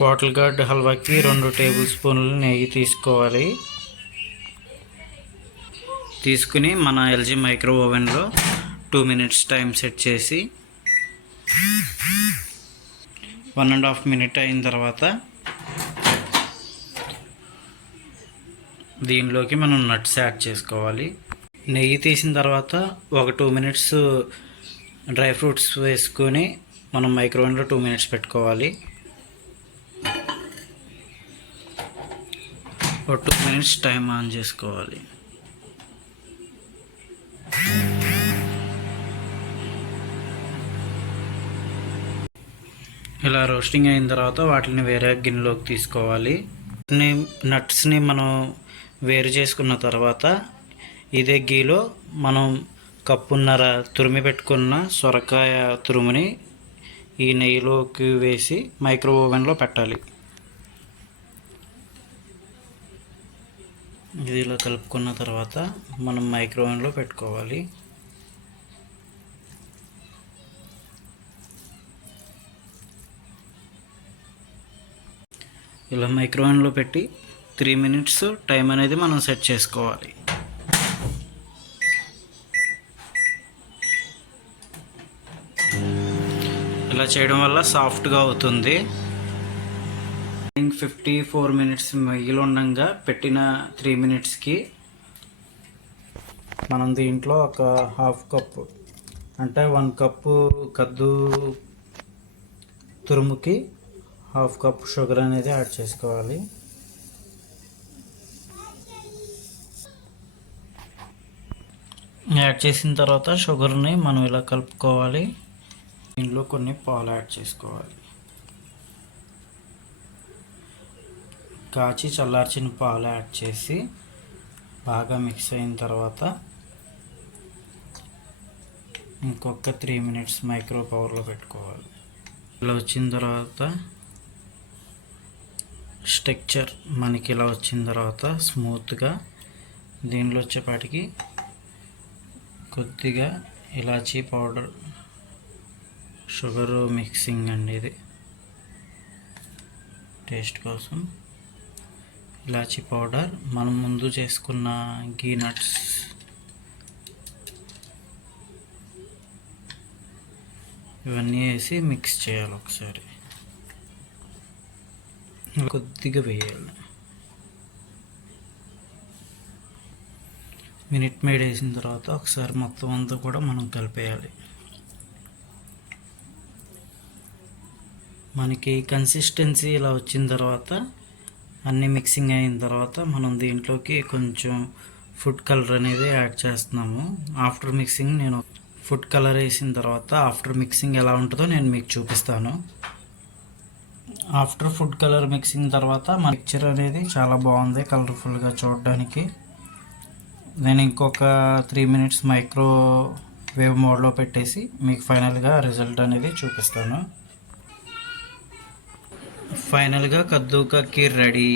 Bottle gourd హల్వాకి 2 table స్పూన్లు నెయ్యి తీసుకోవాలి. తీసుకుని మన ఎల్జీ మైక్రో ఓవెన్లో 2 మినిట్స్ టైం సెట్ చేసి 1.5 మినిట్ అయిన తర్వాత దీనిలోకి మనం నట్స్ యాడ్ చేసుకోవాలి. నెయ్యి తీసిన తర్వాత ఒక 2 మినిట్స్ డ్రై ఫ్రూట్స్ వేసుకొని మనం మైక్రో ఓవెన్లో 2 మినిట్స్ పెట్టుకోవాలి. ఒక 2 మినిట్స్ టైం ఆన్ చేసుకోవాలి. ఇలా రోస్టింగ్ అయిన తర్వాత వాటిని వేరే గిన్నెలోకి తీసుకోవాలి. నట్స్ని మనం వేరు చేసుకున్న తర్వాత ఇదే గీలో మనం కప్పున్నర తురిమి పెట్టుకున్న సొరకాయ తురుముని ఈ నెయ్యిలోకి వేసి మైక్రో ఓవెన్లో పెట్టాలి. ఇది ఇలా కలుపుకున్న తర్వాత మనం మైక్రో ఓవెన్లో పెట్టుకోవాలి. ఇలా మైక్రో ఓవెన్లో పెట్టి 3 మినిట్స్ టైం అనేది మనం సెట్ చేసుకోవాలి. ఇలా చేయడం వల్ల సాఫ్ట్గా అవుతుంది. 54 మినిట్స్ మిగిలి ఉండగా పెట్టిన 3 మినిట్స్కి మనం దీంట్లో ఒక హాఫ్ కప్పు అంటే 1 కప్పు కద్దు తురుముకి హాఫ్ కప్ షుగర్ అనేది యాడ్ చేసుకోవాలి. యాడ్ చేసిన తర్వాత షుగర్ని మనం ఇలా కలుపుకోవాలి. దీనిలో కొన్ని పాలు యాడ్ చేసుకోవాలి. కాచి చల్లార్చిన పాలు యాడ్ చేసి బాగా మిక్స్ అయిన తర్వాత ఇంకొక 3 మినిట్స్ మైక్రో పవర్లో పెట్టుకోవాలి. ఇలా వచ్చిన తర్వాత స్ట్రక్చర్ మనకి ఇలా వచ్చిన తర్వాత స్మూత్గా దీనిలో వచ్చేపాటికి కొద్దిగా ఇలాచీ పౌడర్, షుగర్ మిక్సింగ్ అండి, ఇది టేస్ట్ కోసం ఇలాచీ పౌడర్, మనం ముందు చేసుకున్న గీ నట్స్, ఇవన్నీ వేసి మిక్స్ చేయాలి. ఒకసారి కొద్దిగా వేయాలి. మినిట్ మేడ్ వేసిన తర్వాత ఒకసారి మొత్తం అంతా కూడా మనం కలిపేయాలి. మనకి కన్సిస్టెన్సీ ఇలా వచ్చిన తర్వాత అన్నీ మిక్సింగ్ అయిన తర్వాత మనం దీంట్లోకి కొంచెం ఫుడ్ కలర్ అనేది యాడ్ చేస్తున్నాము. ఆఫ్టర్ మిక్సింగ్ నేను ఫుడ్ కలర్ వేసిన తర్వాత ఆఫ్టర్ మిక్సింగ్ ఎలా ఉంటుందో నేను మీకు చూపిస్తాను. ఆఫ్టర్ ఫుడ్ కలర్ మిక్సింగ్ తర్వాత మన మిక్చర్ అనేది చాలా బాగుంది, కలర్ఫుల్గా చూడడానికి. నేను ఇంకొక 3 మినిట్స్ మైక్రో వేవ్ మోడ్లో పెట్టేసి మీకు ఫైనల్గా రిజల్ట్ అనేది చూపిస్తాను. ఫైనల్గా కద్దూ కా ఖీర్ రెడీ.